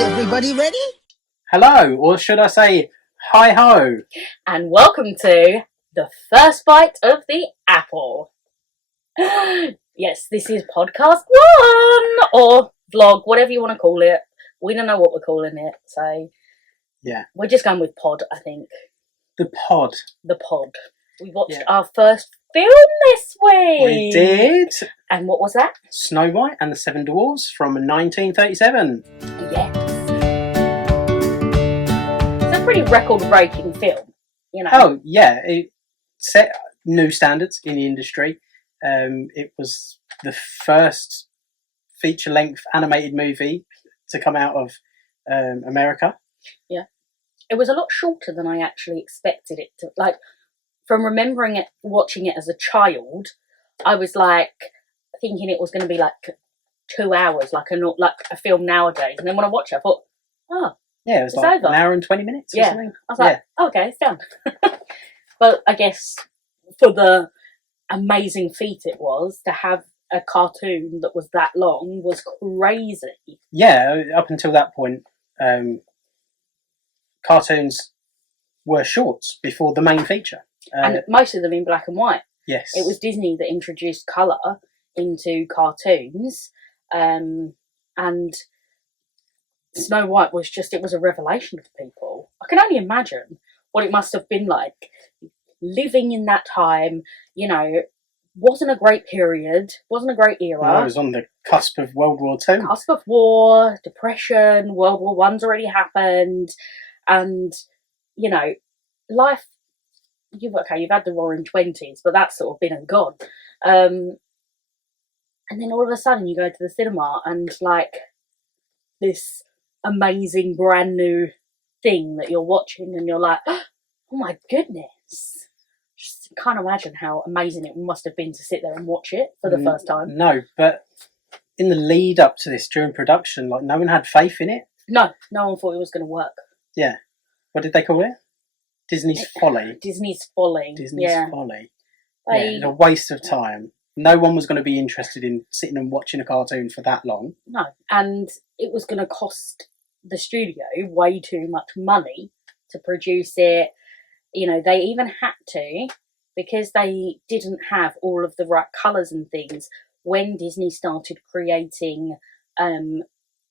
Everybody ready? Hello, or should I say, hi-ho. And welcome to the first bite of the apple. Yes, this is podcast 1, or vlog, whatever you want to call it. We don't know what we're calling it, so Yeah. we're just going with pod, I think. The pod. The pod. We watched our first film this week. We did. And what was that? Snow White and the Seven Dwarves from 1937. Yes. It's a pretty record-breaking film, you know. Oh, yeah. It set new standards in the industry. It was the first feature-length animated movie to come out of America. Yeah. It was a lot shorter than I actually expected it to. Like, from remembering it, watching it as a child, I was like thinking it was going to be like 2 hours, like a film nowadays. And then when I watched it, I thought, oh, yeah, it was like over. An hour and 20 minutes. Or something. I was like, oh, okay, it's done. But I guess for the amazing feat it was to have a cartoon that was that long was crazy. Yeah, up until that point, cartoons were shorts before the main feature. And most of them in black and white. Yes. It was Disney that introduced colour into cartoons. And Snow White was it was a revelation for people. I can only imagine what it must have been like living in that time. You know, wasn't a great period, wasn't a great era. No, it was on the cusp of World War II. Cusp of war, depression, World War I's already happened. And, you know, life, you've had the Roaring '20s, but that's sort of been and gone. And then all of a sudden you go to the cinema and like this amazing brand new thing that you're watching and you're like, oh my goodness. Just can't imagine how amazing it must have been to sit there and watch it for the first time. No, but in the lead up to this, during production, like no one had faith in it. No one thought it was going to work. Yeah. What did they call it? Disney's Folly. Disney's Folly. Disney's Folly. Yeah, a waste of time. No one was going to be interested in sitting and watching a cartoon for that long. No, and it was going to cost the studio way too much money to produce it. You know, they even had to, because they didn't have all of the right colours and things, when Disney started creating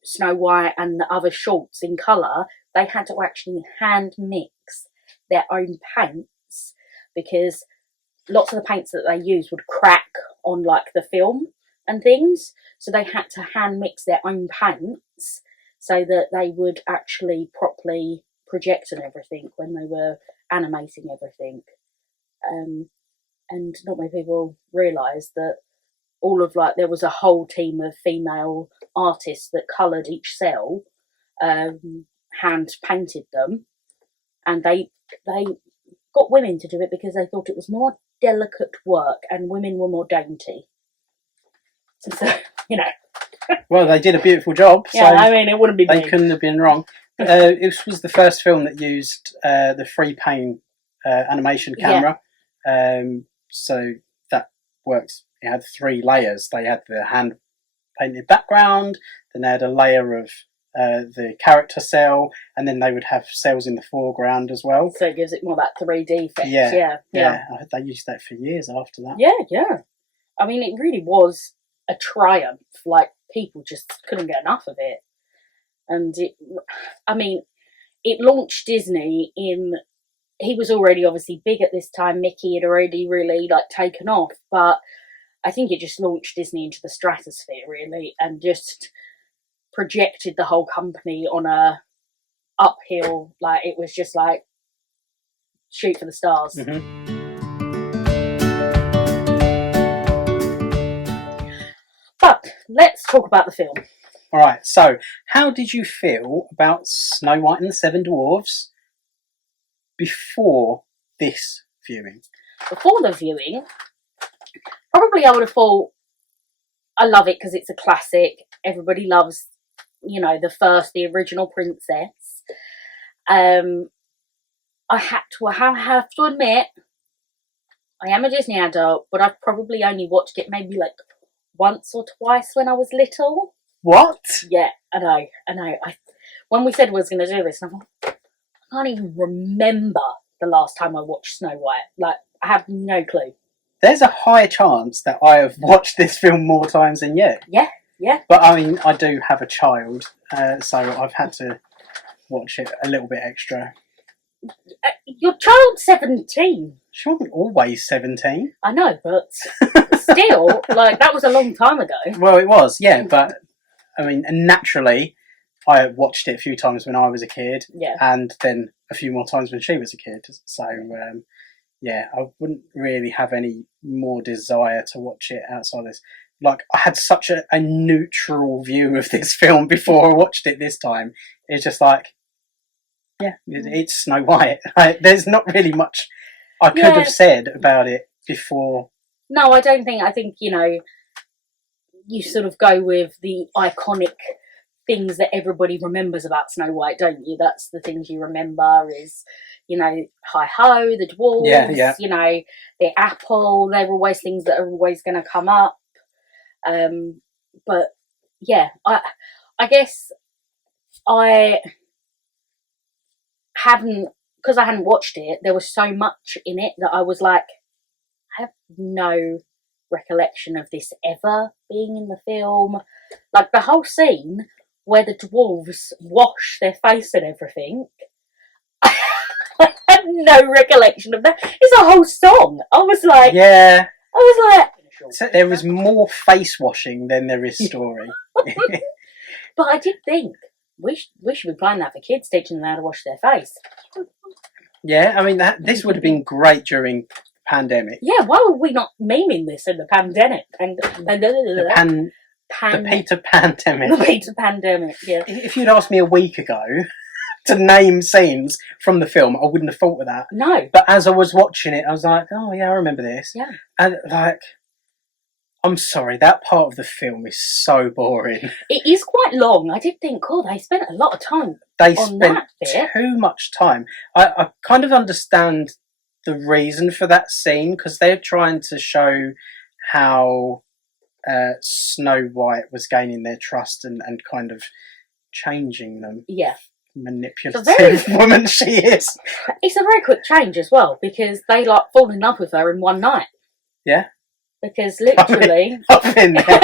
Snow White and the other shorts in colour, they had to actually hand mix their own paints, because lots of the paints that they used would crack on like the film and things, so they had to hand mix their own paints so that they would actually properly project and everything when they were animating everything. And not many people realised that all of there was a whole team of female artists that coloured each cell, hand painted them, and they got women to do it because they thought it was more delicate work and women were more dainty. So, you know. Well, they did a beautiful job. Yeah, so I mean, it wouldn't be they big. couldn't have been wrong. It was the first film that used the free pane animation camera. Yeah. So that works. It had 3 layers. They had the hand painted background, then they had a layer of the character cell, and then they would have cells in the foreground as well. So it gives it more that 3D effect. Yeah. I heard they used that for years after that. Yeah. I mean, it really was a triumph. Like, people just couldn't get enough of it. And it launched Disney in... He was already obviously big at this time. Mickey had already really taken off, but I think it just launched Disney into the stratosphere, really, and just projected the whole company on a uphill. Like, it was just like, shoot for the stars. Mm-hmm. But let's talk about the film. All right, so how did you feel about Snow White and the Seven Dwarves before this viewing? Before the viewing, probably I would have thought, I love it because it's a classic. Everybody loves, the original princess. I have to admit, I am a Disney adult, but I've probably only watched it maybe once or twice when I was little. What? Yeah, I know. when we said we was going to do this, and I thought, I can't even remember the last time I watched Snow White. Like, I have no clue. There's a high chance that I have watched this film more times than you. Yeah, yeah. But I mean, I do have a child, so I've had to watch it a little bit extra. Your child's 17. She wasn't always 17. I know, but still, like, that was a long time ago. Well, it was, yeah, but I mean, naturally, I watched it a few times when I was a kid, and then a few more times when she was a kid. So, yeah, I wouldn't really have any more desire to watch it outside this. Like, I had such a neutral view of this film before I watched it this time. It's just like, yeah, it's Snow White. There's not really much I could have said about it before. No, I don't think. I think, you know, you sort of go with the iconic things that everybody remembers about Snow White, don't you? That's the things you remember is, you know, hi-ho, the dwarves, you know, the apple. They're always things that are always going to come up. But, yeah, I guess I hadn't, because I hadn't watched it, there was so much in it that I was like, I have no recollection of this ever being in the film. Like, the whole scene where the dwarves wash their face and everything, I had no recollection of that. It's a whole song. I was like, so there was more face washing than there is story. But I did think we should be playing that for kids, teaching them how to wash their face. Yeah, I mean, this would have been great during the pandemic. Yeah, why were we not memeing this in the pandemic? The Peter Pandemic. The Peter Pandemic, yeah. If you'd asked me a week ago to name scenes from the film, I wouldn't have thought of that. No. But as I was watching it, I was like, oh yeah, I remember this. Yeah. And like, I'm sorry, that part of the film is so boring. It is quite long. I did think, oh, they spent a lot of time They on spent that bit. too much time. I kind of understand the reason for that scene, because they're trying to show how Snow White was gaining their trust and kind of changing them. Yeah. Manipulative woman she is. It's a very quick change as well, because they like fall in love with her in one night. Yeah. Because literally, I've been there.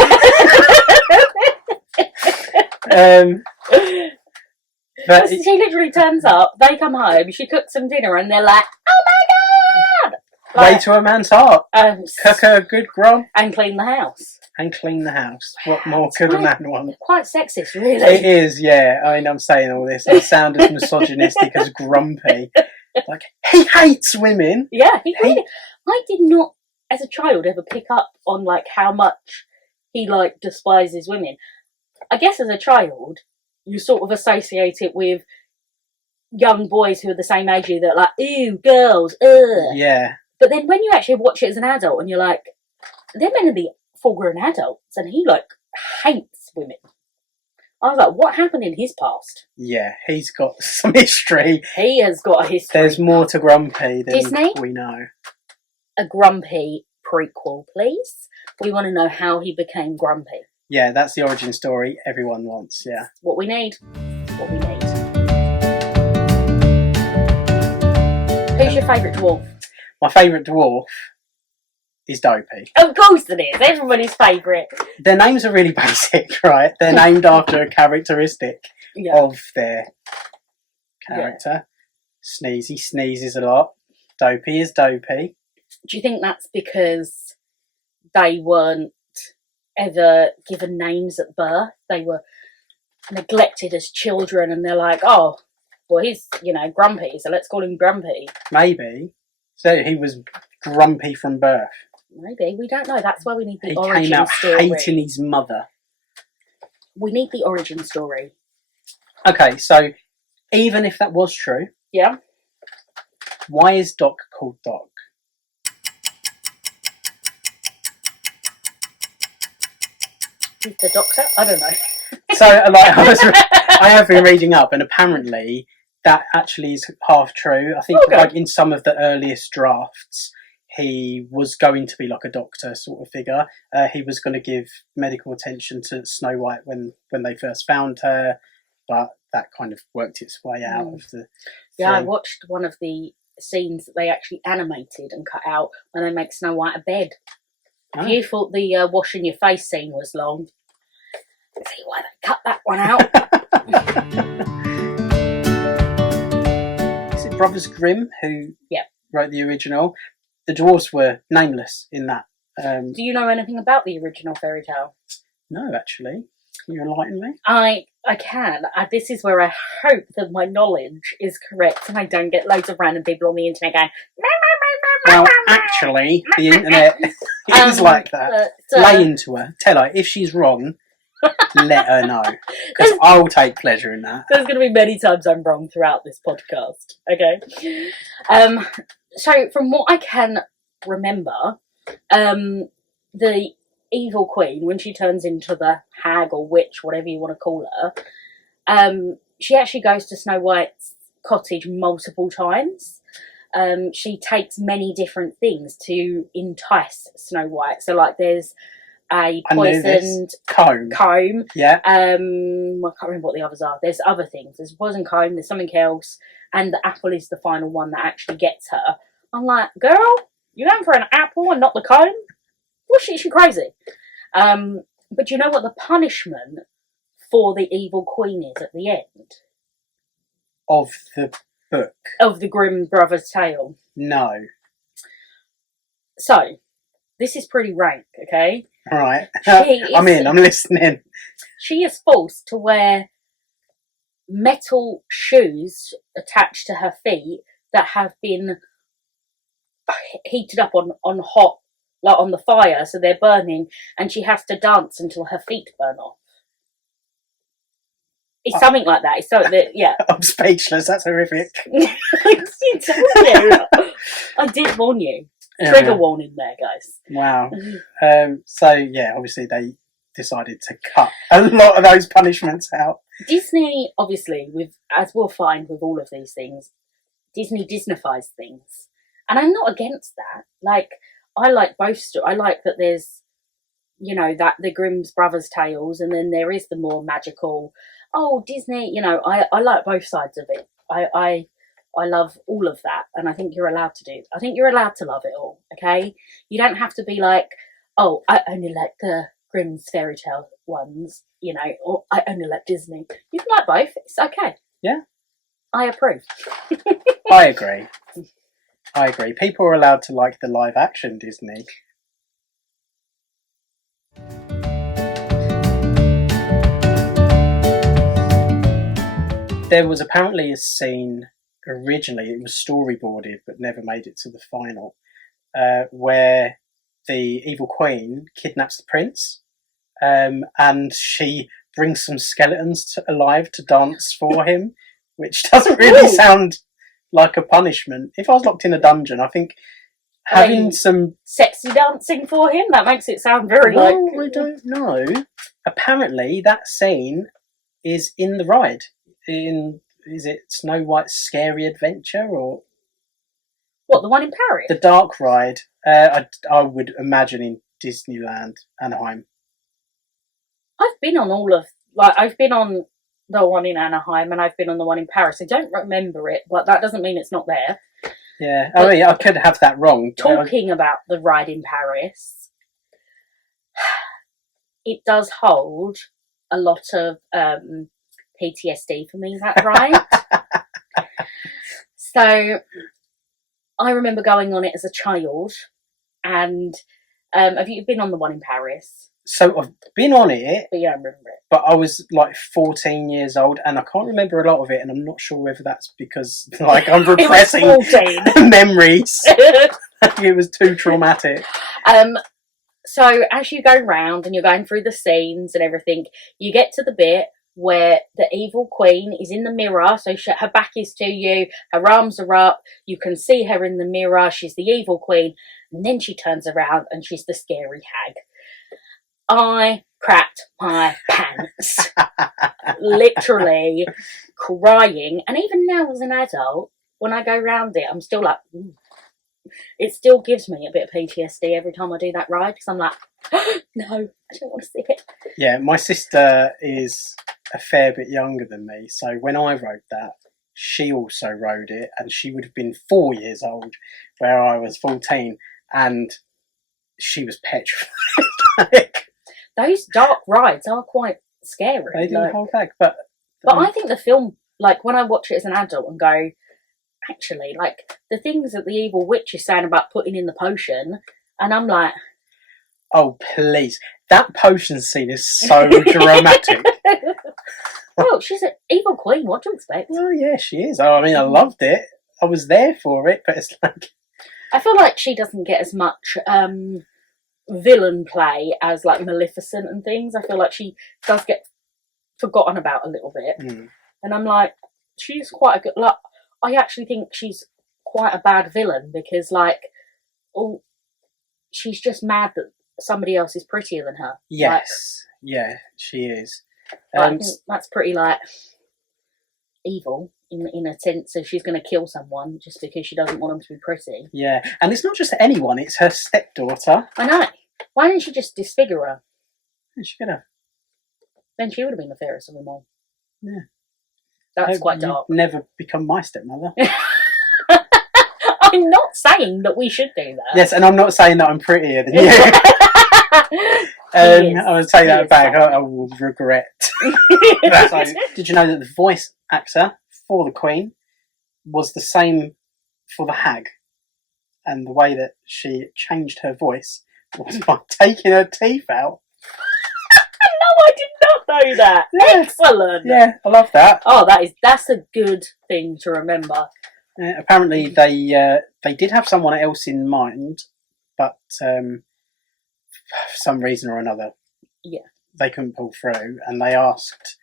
But she literally turns up. They come home. She cooks some dinner, and they're like, "Oh my god!" Way to a man's heart. Cook her a good grub and clean the house. What more could a man want? Quite sexist, really. It is, yeah. I mean, I'm saying all this. I sound as misogynistic as grumpy. Like, he hates women. Yeah, he really. I did not, as a child, ever pick up on like how much he like despises women. I guess as a child, you sort of associate it with young boys who are the same age as you that are like, ew, girls, ugh. Yeah. But then when you actually watch it as an adult and you're like, they're meant to be full-grown adults, and he like hates women. I was like, what happened in his past? Yeah, he's got some history. He has got a history. There's more to Grumpy than Disney? We know. A Grumpy prequel, please. We want to know how he became Grumpy. Yeah, that's the origin story everyone wants, yeah. What we need. What we need. Who's your favourite dwarf? My favourite dwarf is Dopey. Of course it is. Everybody's favourite. Their names are really basic, right? They're named after a characteristic of their character. Yeah. Sneezy sneezes a lot. Dopey is Dopey. Do you think that's because they weren't ever given names at birth? They were neglected as children, and they're like, oh, well, he's, grumpy, so let's call him Grumpy. Maybe. So he was grumpy from birth. Maybe. We don't know. That's why we need the He origin came out story. hating his mother. We need the origin story. Okay, so even if that was true... Yeah? Why is Doc called Doc? He's the doctor? I don't know. So, I have been reading up, and apparently that actually is half true. I think, like in some of the earliest drafts, he was going to be like a doctor sort of figure. He was going to give medical attention to Snow White when they first found her. but that kind of worked its way out of the Yeah, I thing. watched one of the scenes that they actually animated and cut out when they make Snow White a bed. If you thought the washing your face scene was long, see why they cut that one out. Is it Brothers Grimm who Yep. wrote the original? The dwarves were nameless in that. Do you know anything about the original fairy tale? No, actually. Can you enlighten me? I can. This is where I hope that my knowledge is correct and I don't get loads of random people on the internet going, Well, actually, the internet is like that. Lay into her. Tell her if she's wrong, let her know. Because I'll take pleasure in that. There's going to be many times I'm wrong throughout this podcast. Okay. So from what I can remember, the evil queen, when she turns into the hag or witch, whatever you want to call her, she actually goes to Snow White's cottage multiple times. She takes many different things to entice Snow White. So, like, there's a poisoned comb. Yeah. I can't remember what the others are. There's other things. There's a poisoned comb. There's something else, and the apple is the final one that actually gets her. I'm like, girl, you going for an apple and not the comb? Well, she crazy. But you know what the punishment for the evil queen is at the end Of the book? of the Grimm Brothers' tale? No. So, this is pretty rank, okay? Right. I'm listening. She is forced to wear metal shoes attached to her feet that have been heated up on hot, like on the fire, so they're burning, and she has to dance until her feet burn off. It's something like that. It's something that, yeah. I'm speechless. That's horrific. I did warn you. Trigger warning there, guys. Wow. So, yeah, obviously they decided to cut a lot of those punishments out. Disney, obviously, as we'll find with all of these things, Disney Disneyfies things. And I'm not against that. Like, I like both. I like that there's, you know, that the Grimm's Brothers tales, and then there is the more magical, Disney, you know, I like both sides of it. I love all of that, and I think you're allowed to do. I think you're allowed to love it all, okay? You don't have to be like, I only like the Grimm's fairy tale ones, you know, or I only like Disney. You can like both. It's okay. Yeah. I approve. I agree. People are allowed to like the live action Disney. There was apparently a scene, originally it was storyboarded but never made it to the final, where the evil queen kidnaps the prince, and she brings some skeletons alive to dance for him, which doesn't really sound like a punishment. If I was locked in a dungeon, I think having some sexy dancing for him, that makes it sound very I don't know. Apparently that scene is in the ride. Is it Snow White's Scary Adventure, or what, the one in Paris? The dark ride. I would imagine in Disneyland, Anaheim. I've been on I've been on the one in Anaheim and I've been on the one in Paris. I don't remember it, but that doesn't mean it's not there. Yeah, I mean, I could have that wrong. Talking about the ride in Paris, it does hold a lot of PTSD for me, that ride. So I remember going on it as a child, and have you been on the one in Paris? So I've been on it, but you don't remember it. But I was like 14 years old, and I can't remember a lot of it, and I'm not sure whether that's because like I'm repressing memories. It was too traumatic. So as you go round and you're going through the scenes and everything, you get to the bit where the evil queen is in the mirror, so her back is to you, her arms are up, you can see her in the mirror, she's the evil queen, and then she turns around and she's the scary hag. I crapped my pants, literally crying, and even now as an adult, when I go round it, I'm still like, ooh. It still gives me a bit of PTSD every time I do that ride because I'm like, no, I don't want to see it. Yeah, my sister is a fair bit younger than me, so when I rode that, she also rode it, and she would have been 4 years old, where I was 14, and she was petrified. Those dark rides are quite scary. They didn't hold back, but I think the film, like when I watch it as an adult and go, actually, like the things that the evil witch is saying about putting in the potion, and I'm like, oh please, that potion scene is so dramatic. well, she's an evil queen. What do you expect? Well, yeah, she is. Oh, I mean, I loved it. I was there for it, but it's like, I feel like she doesn't get as much villain play as like Maleficent and things. I feel like she does get forgotten about a little bit, and I'm like, she's quite a good. Like, I actually think she's quite a bad villain because, like, oh, she's just mad that somebody else is prettier than her. yes, yeah, she is. I think that's pretty like evil in a sense of she's going to kill someone just because she doesn't want them to be pretty. Yeah, and it's not just anyone; it's her stepdaughter. I know. Why didn't she just disfigure her? She could have. Then she would have been the fairest of them all. Yeah, that's quite dark. Never become my stepmother. I'm not saying that we should do that. Yes, and I'm not saying that I'm prettier than you. I would say that back. I will regret. So, did you know that the voice actor for the Queen was the same for the Hag, and the way that she changed her voice was by taking her teeth out? No, I did not know that. Yeah. Excellent. Yeah, I love that. Oh, that's a good thing to remember. Apparently, they did have someone else in mind, but for some reason or another, they couldn't pull through, and they asked.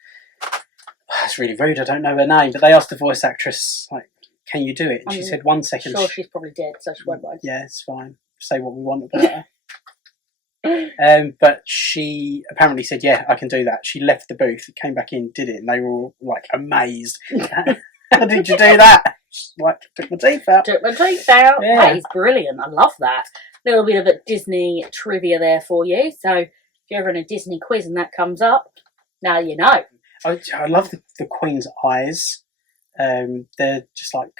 It's really rude. I don't know her name, but they asked the voice actress, like, "Can you do it?" And she said, "1 second." Sure, she's probably dead, so she won't mind. Yeah, it's fine. Say what we want about her. But she apparently said, "Yeah, I can do that." She left the booth, came back in, did it, and they were all like amazed. How did you do that? Like, took my teeth out. Took my teeth out. Yeah. That is brilliant. I love that. Little bit of a Disney trivia there for you. So if you're ever in a Disney quiz and that comes up, now you know. I love the Queen's eyes. They're just like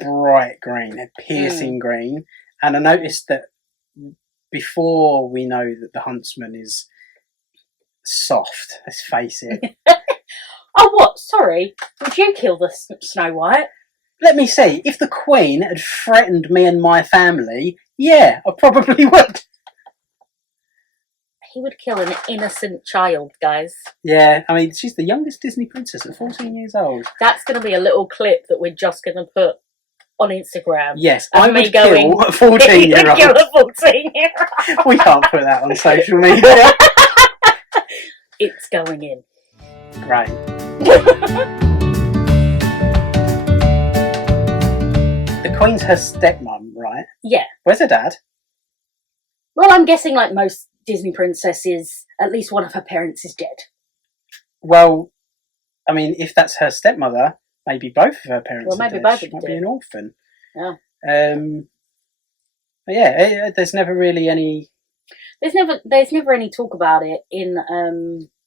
bright green, they're piercing green. And I noticed that before we know that the huntsman is soft, let's face it. Oh, what? Sorry. Would you kill the Snow White? Let me see. If the Queen had threatened me and my family, yeah, I probably would. He would kill an innocent child, guys. Yeah, I mean, she's the youngest Disney princess at 14 years old. That's going to be a little clip that we're just going to put on Instagram. Yes, I would kill a 14-year-old. Kill a 14-year-old. We can't put that on social media. It's going in. Right. The Queen's her stepmom, right? Yeah. Where's her dad? Well, I'm guessing like most Disney princesses, at least one of her parents is dead. Well, I mean, if that's her stepmother, maybe both of her parents are dead. Both She of might them be an orphan. Yeah. But yeah, there's never really any... There's never any talk about it in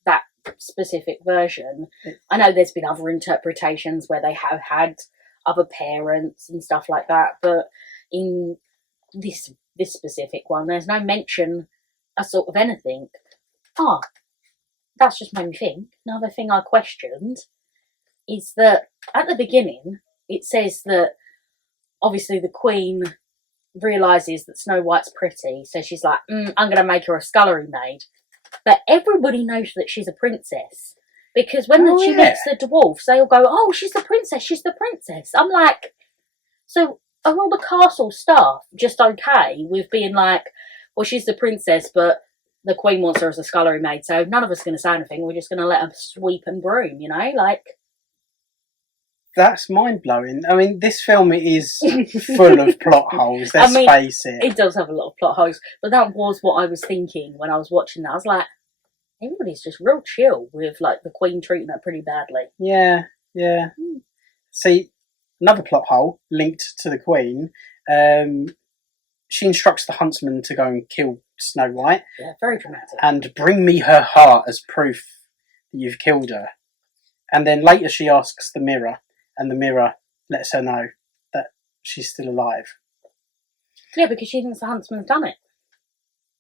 that specific version. I know there's been other interpretations where they have had other parents and stuff like that, but in this specific one, there's no mention of sort of anything. That's just made me think. Another thing I questioned is that at the beginning it says that obviously the Queen realises that Snow White's pretty, so she's like, I'm going to make her a scullery maid. But everybody knows that she's a princess. Because when she meets the dwarfs, they all go, oh, she's the princess, she's the princess. I'm like, so are all the castle staff just okay with being like, well, she's the princess, but the Queen wants her as a scullery maid, so none of us are going to say anything. We're just going to let her sweep and broom, you know? Like, that's mind-blowing. I mean, this film is full of plot holes, let's face it. It does have a lot of plot holes, but that was what I was thinking when I was watching that. I was like, everybody's just real chill with, like, the Queen treating her pretty badly. Yeah. See, another plot hole linked to the Queen. she instructs the huntsman to go and kill Snow White. Yeah, very dramatic. And bring me her heart as proof that you've killed her. And then later she asks the mirror, and the mirror lets her know that she's still alive. Yeah, because she thinks the huntsman's done it.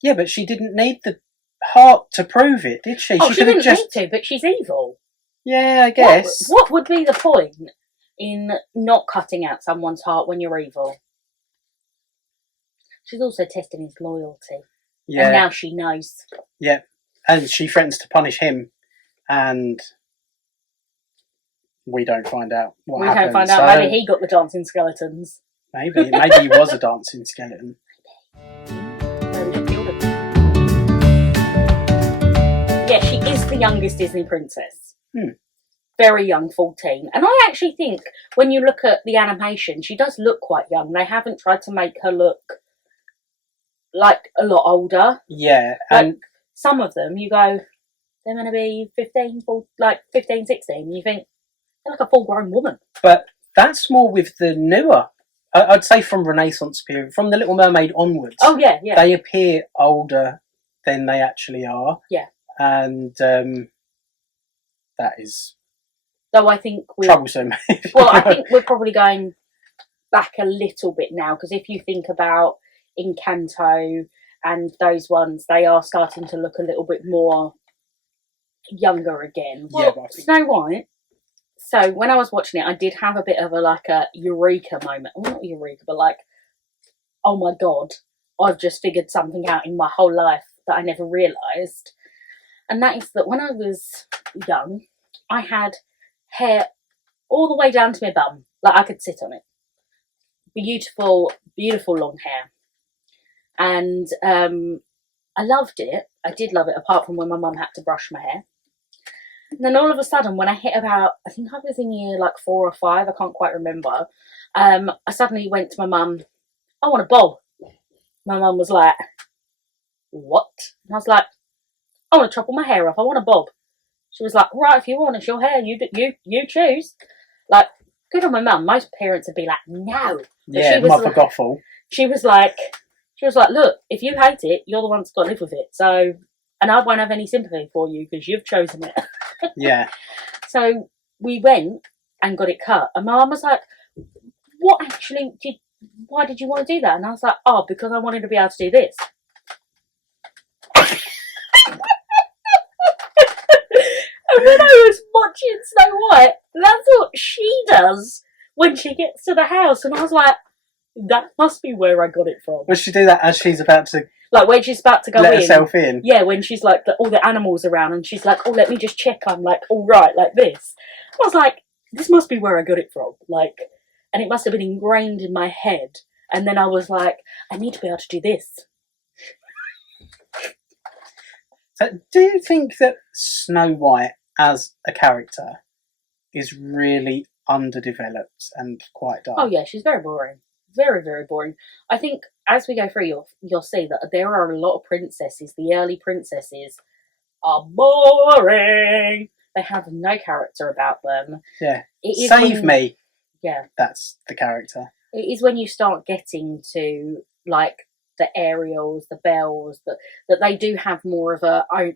Yeah, but she didn't need the heart to prove it, did she? Oh, she didn't just... need to, but she's evil. Yeah, I guess. What would be the point in not cutting out someone's heart when you're evil? She's also testing his loyalty. Yeah. And now she knows. Yeah. And she threatens to punish him, and we don't find out what happened. We don't find out. Maybe he got the dancing skeletons. Maybe he was a dancing skeleton. Yeah, she is the youngest Disney princess. Very young, 14. And I actually think when you look at the animation, she does look quite young. They haven't tried to make her look like a lot older. Yeah. Like, and some of them, you go, they're going to be 15, 16. And you think, they're like a full-grown woman. But that's more with the newer, I'd say from Renaissance period, from The Little Mermaid onwards. Oh, yeah, yeah. They appear older than they actually are. Yeah. And that is Though I think troublesome. Well, I think we're probably going back a little bit now, because if you think about Encanto and those ones, they are starting to look a little bit more younger again. Yeah, well, Snow White. So when I was watching it, I did have a bit of a eureka moment. Well, not eureka, but like, oh my God, I've just figured something out in my whole life that I never realised. And that is that when I was young, I had hair all the way down to my bum. Like, I could sit on it. Beautiful, beautiful long hair. And I loved it. I did love it, apart from when my mum had to brush my hair. And then all of a sudden, when I hit about, I think I was in year 4 or 5, I can't quite remember, I suddenly went to my mum, I want a bob. My mum was like, what? And I was like, I want to chop all my hair off, I want a bob. She was like, right, if you want, it's your hair, you choose. Like, good on my mum. Most parents would be like, no. But yeah, mother goffle. She was like, look, if you hate it, you're the one that's got to live with it. So, and I won't have any sympathy for you because you've chosen it. Yeah. So we went and got it cut. And my mum was like, what actually, why did you want to do that? And I was like, oh, because I wanted to be able to do this. And when I was watching Snow White, that's what she does when she gets to the house. And I was like, that must be where I got it from. Will she do that as she's about to... Like, when she's about to go let herself in? Yeah, when she's like, all the animals around, and she's like, oh, let me just check I'm like, all right, like this. I was like, this must be where I got it from. Like, and it must have been ingrained in my head. And then I was like, I need to be able to do this. So, do you think that Snow White as a character is really underdeveloped and quite dark? Oh yeah, she's very boring. Very, very boring. I think as we go through, you'll see that there are a lot of princesses. The early princesses are boring. They have no character about them. Yeah. Save me. Yeah. That's the character. It is when you start getting to, like, the Ariels, the Bells, that they do have more of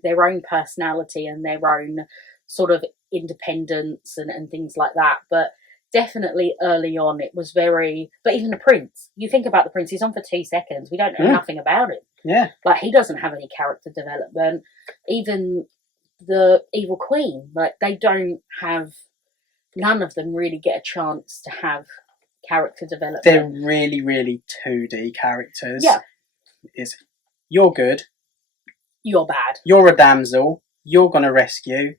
their own personality and their own sort of independence and things like that. But definitely early on it was very... But even the prince, you think about the prince, he's on for 2 seconds. We don't know nothing about him. Yeah. Like, he doesn't have any character development. Even the evil queen, like, they don't have... None of them really get a chance to have character development. They're really, really 2D characters. Yeah. You're good. You're bad. You're a damsel. You're going to rescue.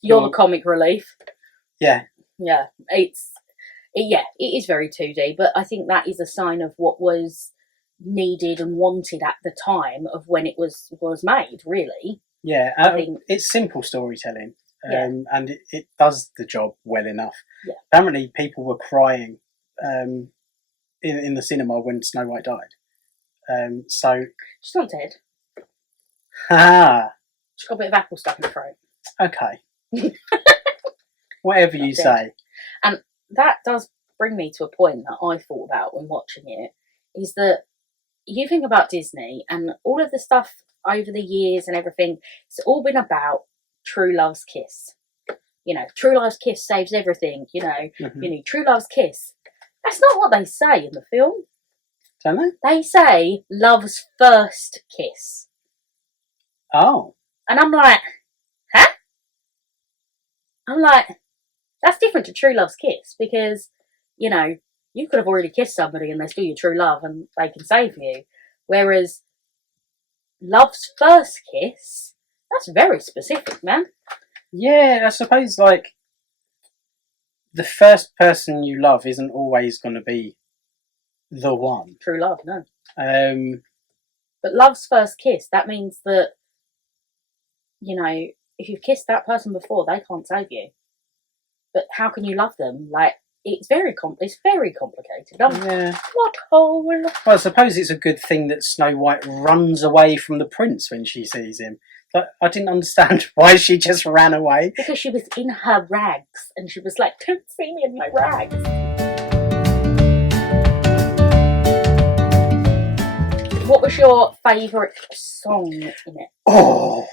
You're the comic relief. Yeah. Yeah. It is very 2D, but I think that is a sign of what was needed and wanted at the time of when it was made, really. Yeah. I think it's simple storytelling. And it does the job well enough. Yeah. Apparently, people were crying in the cinema when Snow White died. So she's not dead. Ha! She's got a bit of apple stuck in her throat. Okay. Whatever you say. And that does bring me to a point that I thought about when watching it, is that you think about Disney and all of the stuff over the years and everything, it's all been about true love's kiss. You know, true love's kiss saves everything, you know, true love's kiss. That's not what they say in the film. Don't they? They say love's first kiss. Oh. And I'm like, huh? I'm like, that's different to true love's kiss, because, you know, you could have already kissed somebody and they're still your true love and they can save you. Whereas love's first kiss, that's very specific, man. Yeah, I suppose, like, the first person you love isn't always going to be the one. True love, no. But love's first kiss, that means that, you know, if you've kissed that person before, they can't save you. But how can you love them? Like, it's very complicated. Yeah. What hole? Well, I suppose it's a good thing that Snow White runs away from the prince when she sees him. But I didn't understand why she just ran away. Because she was in her rags, and she was like, don't see me in my rags. What was your favourite song in it? Oh,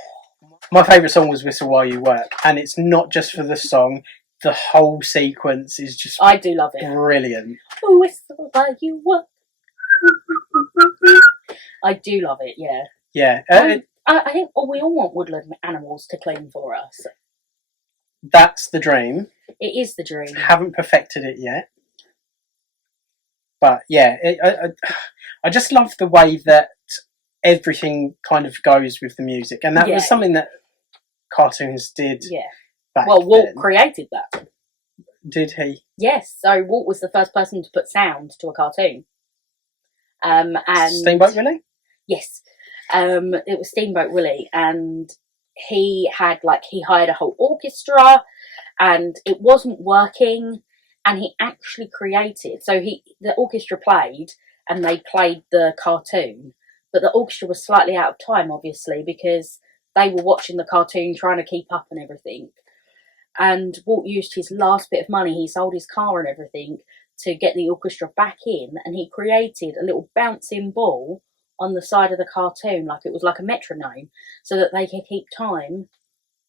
my favourite song was Whistle While You Work, and it's not just for the song. The whole sequence is just I do love it. Brilliant. Whistle while you work. I do love it, yeah. Yeah. I think we all want woodland animals to clean for us. That's the dream. It is the dream. Haven't perfected it yet. But yeah, I just love the way that everything kind of goes with the music. And that was something that cartoons did. Yeah. Walt created that. Did he? Yes. So Walt was the first person to put sound to a cartoon. And Steamboat Willie? Yes. It was Steamboat Willie, and he hired a whole orchestra, and it wasn't working, and he actually created. So the orchestra played, and they played the cartoon, but the orchestra was slightly out of time, obviously, because they were watching the cartoon, trying to keep up and everything. And Walt used his last bit of money, he sold his car and everything, to get the orchestra back in, and he created a little bouncing ball on the side of the cartoon, like it was like a metronome, so that they could keep time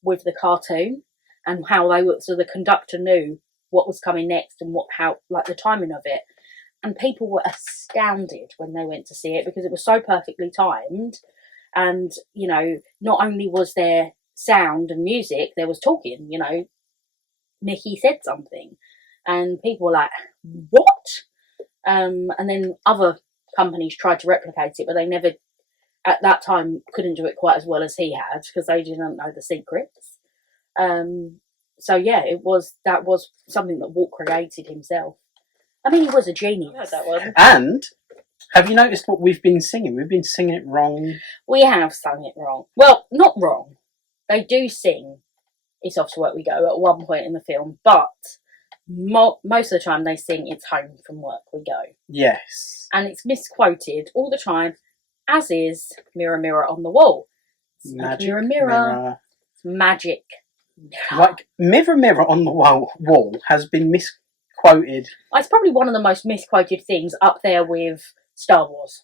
with the cartoon, and so the conductor knew what was coming next and the timing of it. And people were astounded when they went to see it, because it was so perfectly timed. And, you know, not only was there sound and music, there was talking, you know. Mickey said something, and people were like, what? And then other companies tried to replicate it, but they never, at that time, couldn't do it quite as well as he had, because they didn't know the secrets. So yeah, that was something that Walt created himself. I mean, he was a genius. I heard that one. And have you noticed what we've been singing? We've been singing it wrong. We have sung it wrong. Well, not wrong. They do sing It's Off to Work We Go at one point in the film, but most of the time they sing It's Home From Work We Go. Yes. And it's misquoted all the time, as is Mirror, Mirror on the Wall. Magic Mirror, mirror. It's magic. Like, Mirror, Mirror on the Wall has been misquoted. It's probably one of the most misquoted things, up there with Star Wars.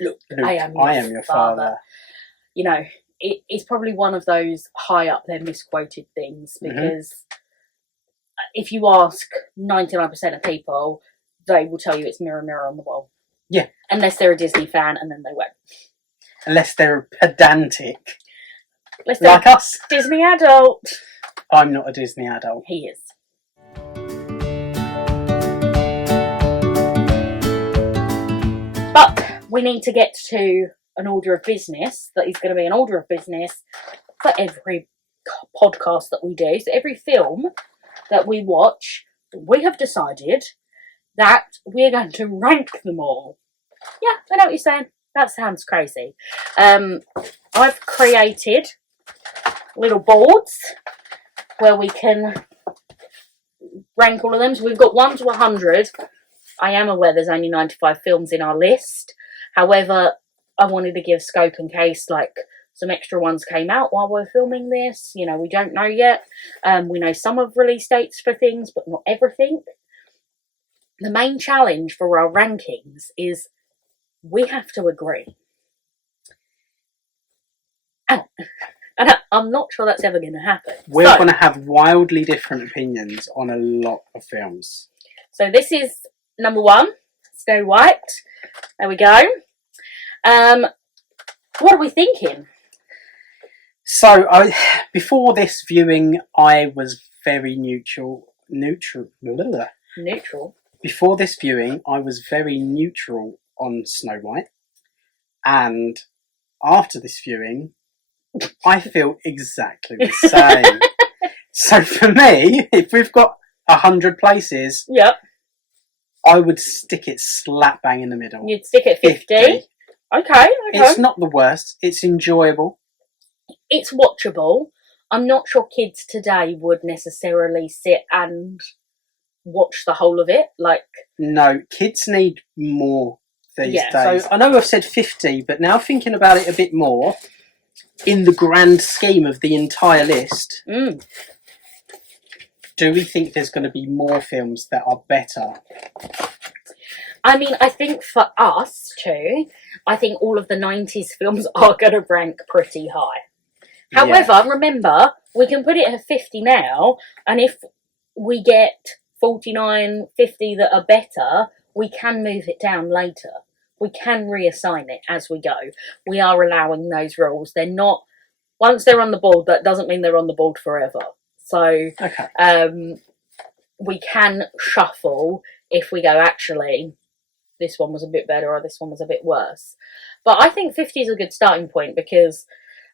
Look, I am your father. You know, it's probably one of those high up there misquoted things, because if you ask 99% of people, they will tell you it's Mirror, Mirror on the Wall. Yeah. Unless they're a Disney fan, and then they won't. Unless they're pedantic. Unless they're like us. Disney adult. I'm not a Disney adult. He is. But we need to get to an order of business that is going to be an order of business for every podcast that we do. So every film that we watch, we have decided that we're going to rank them all. Yeah, I know what you're saying. That sounds crazy. I've created little boards where we can rank all of them. So we've got 1 to 100. I am aware there's only 95 films in our list. However, I wanted to give scope in case like some extra ones came out while we're filming this. You know, we don't know yet. We know some of release dates for things, but not everything. the main challenge for our rankings is we have to agree. And I'm not sure that's ever going to happen. We're going to have wildly different opinions on a lot of films. So this is number 1, Snow White. There we go. What are we thinking? So, before this viewing, I was very neutral. Before this viewing, I was very neutral on Snow White. And after this viewing, I feel exactly the same. So for me, if we've got 100 places, yep, I would stick it slap bang in the middle. You'd stick it 50? Okay. It's not the worst. It's enjoyable. It's watchable. I'm not sure kids today would necessarily sit and watch the whole of it. No, kids need more these days. So I know I've said 50, but now thinking about it a bit more, in the grand scheme of the entire list, do we think there's going to be more films that are better? I mean, I think for us too, I think all of the 90s films are going to rank pretty high. However, remember, we can put it at 50 now, and if we get 49, 50 that are better, we can move it down later. We can reassign it as we go. We are allowing those rules. They're not, once they're on the board, that doesn't mean they're on the board forever. So we can shuffle if we go, actually, this one was a bit better or this one was a bit worse. But I think 50 is a good starting point because,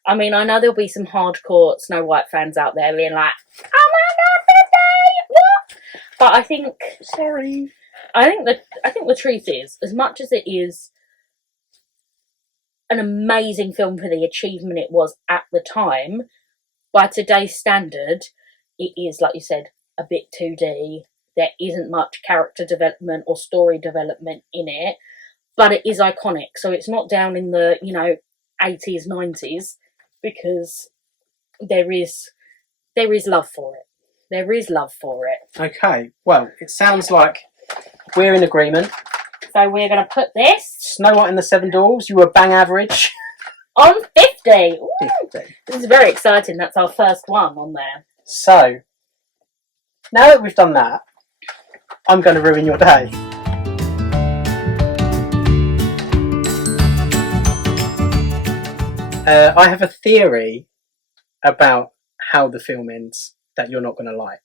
I mean, I know there'll be some hardcore Snow White fans out there being like, oh my God, 50! What? But I think... Sorry. I think the truth is, as much as it is an amazing film for the achievement it was at the time, by today's standard, it is, like you said, a bit 2D. There isn't much character development or story development in it, but it is iconic. So it's not down in the, 80s, 90s, because there is love for it. There is love for it. Okay, well, it sounds like we're in agreement. So we're going to put this... Snow White and the Seven Dwarves, you were bang average. On 50! 50. This is very exciting. That's our first one on there. So, now that we've done that, I'm going to ruin your day. I have a theory about how the film ends that you're not going to like.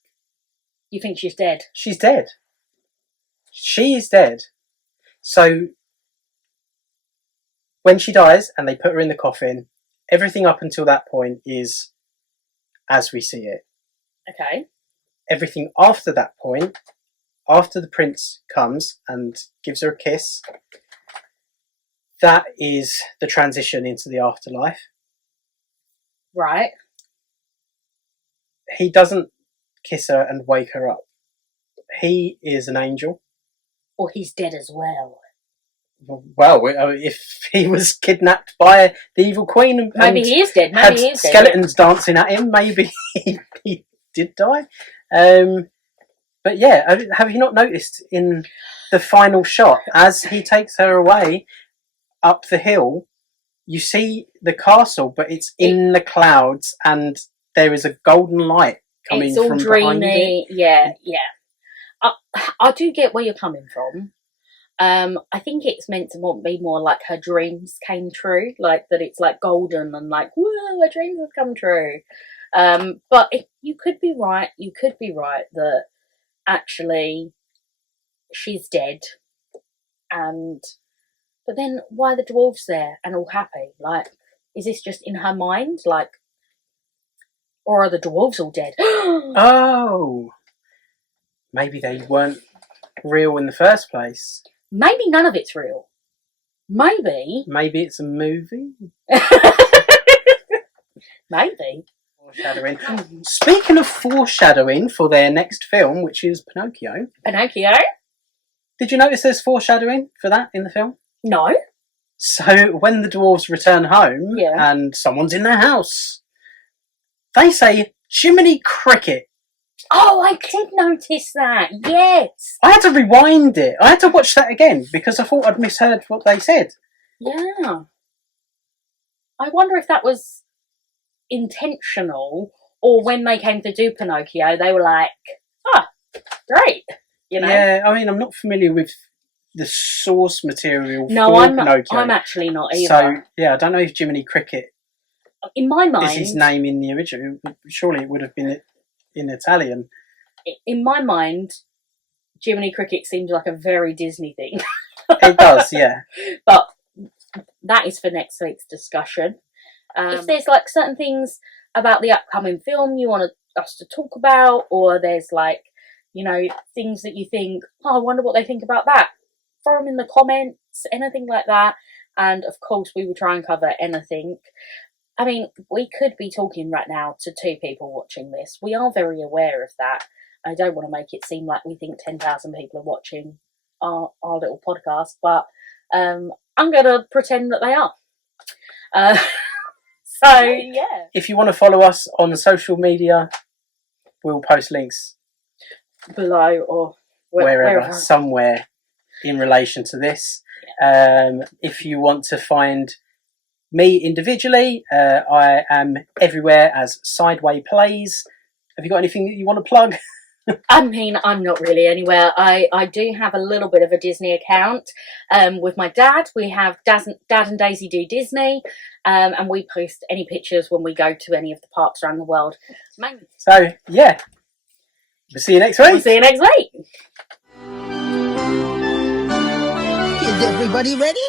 You think she's dead? She's dead. She is dead. So, when she dies and they put her in the coffin, everything up until that point is as we see it. Okay. Everything after that point, after the prince comes and gives her a kiss, that is the transition into the afterlife. Right. He doesn't kiss her and wake her up. He is an angel. Or he's dead as well. Well, if he was kidnapped by the evil queen and maybe he is dead. Maybe he is skeletons dead. Dancing at him, maybe he did die. But yeah, have you not noticed in the final shot, as he takes her away up the hill, you see the castle, but it's in the clouds and there is a golden light coming from behind it. Yeah. I do get where you're coming from. I think it's meant to be more like her dreams came true, like that it's like golden and like, whoa, her dreams have come true. But you could be right. You could be right that actually she's dead. But then why are the dwarves there and all happy? Like, is this just in her mind? Like, or are the dwarves all dead? Oh, maybe they weren't real in the first place. Maybe none of it's real. Maybe it's a movie. Maybe. Foreshadowing. Speaking of foreshadowing for their next film, which is Pinocchio. Did you notice there's foreshadowing for that in the film? No. So when the dwarves return home and someone's in their house, they say Jiminy Cricket. Oh, I did notice that. Yes. I had to rewind it. I had to watch that again because I thought I'd misheard what they said. Yeah. I wonder if that was intentional, or when they came to do Pinocchio, they were like, "Ah, great," you know. Yeah, I mean, I'm not familiar with the source material No, for I'm Pinocchio. I'm actually not either. So yeah, I don't know if Jiminy Cricket in my mind, is his name in the original. Surely it would have been in Italian. In my mind, Jiminy Cricket seems like a very Disney thing. It does, yeah. But that is for next week's discussion. If there's like certain things about the upcoming film you want us to talk about, or there's like, you know, things that you think, oh, I wonder what they think about that, throw them in the comments, anything like that. And of course, we will try and cover anything. I mean, we could be talking right now to 2 people watching this. We are very aware of that. I don't want to make it seem like we think 10,000 people are watching our little podcast, but I'm going to pretend that they are. So, yeah. If you want to follow us on social media, we'll post links Below or wherever, somewhere in relation to this. If you want to find me individually, I am everywhere as Sideway Plays. Have you got anything that you want to plug? I mean, I'm not really anywhere. I do have a little bit of a Disney account with my dad. We have Dad and Daisy Do Disney, and we post any pictures when we go to any of the parks around the world. So, yeah. We'll see you next week. We'll see you next week. Is everybody ready?